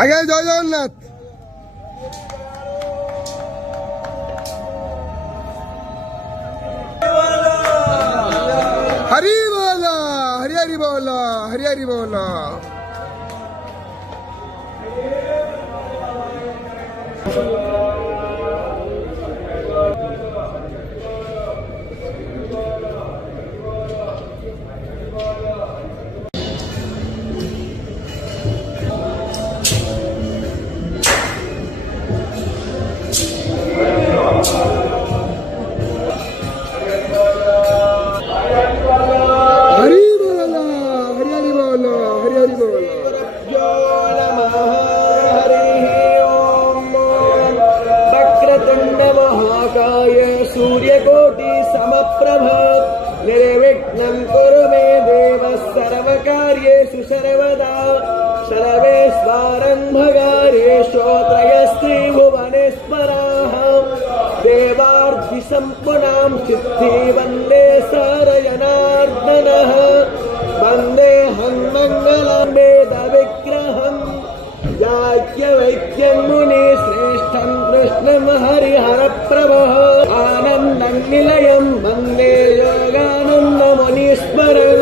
আগে জয় জগন্নাথ। হরি বল, হরি হরি বল, হরি হরি বল। सूर्यकोटि समप्रभ निर्विघ्नं कुरु मे देव सर्वकार्येषु सर्वदा सर्वेष्वारम्भकार्येषु त्रयस्त्रिभुवनेश्वराः देवार्थिसम्पूर्णां सिद्धि वन्दे सरजनार्दनः वन्देऽहं मङ्गलं वेदविग्रहम् याज्ञवल्क्यं मुनिश्रेष्ठं कृष्णं हरिहरप्रभः आनन्दं निलयं वन्दे योगानन्दमुनीश्वरं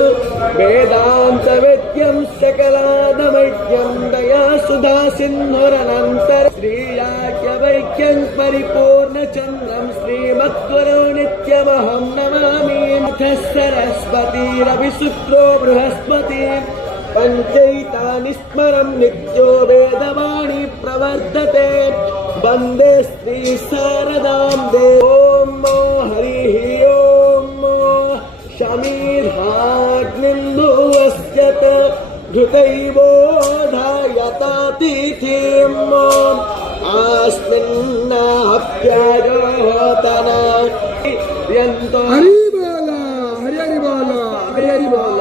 वेदान्तवेद्यं सकलादमैक्यं दयासुधा सिन्धुरनन्तर श्रीयाज्ञवल्क्यं परिपूर्णचन्द्रं श्रीमद्गुरो नित्यमहं नमामि अथ सरस्वतीरविशुक्रो बृहस्पति पंचैतानि स्मरं नित्यो वेदवाणी प्रवर्तते वन्दे श्री शारदां देवो हरिः ओम शमीर्हाग्निन्दुवस्यत धृतैवोधायतातिथिम् आस्मिन्नाप्यायोतना यन्तो हरि बोल, हरि हरि बोल, हरि हरि बोल।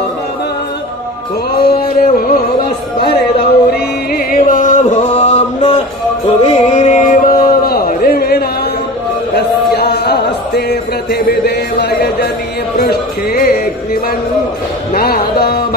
भोवस्मरदौरीवा भोम्ना भुवीरीवा वारिणा तस्यास्ते पृथिवीदेव यजनीय पृष्ठेऽग्निवन् नादम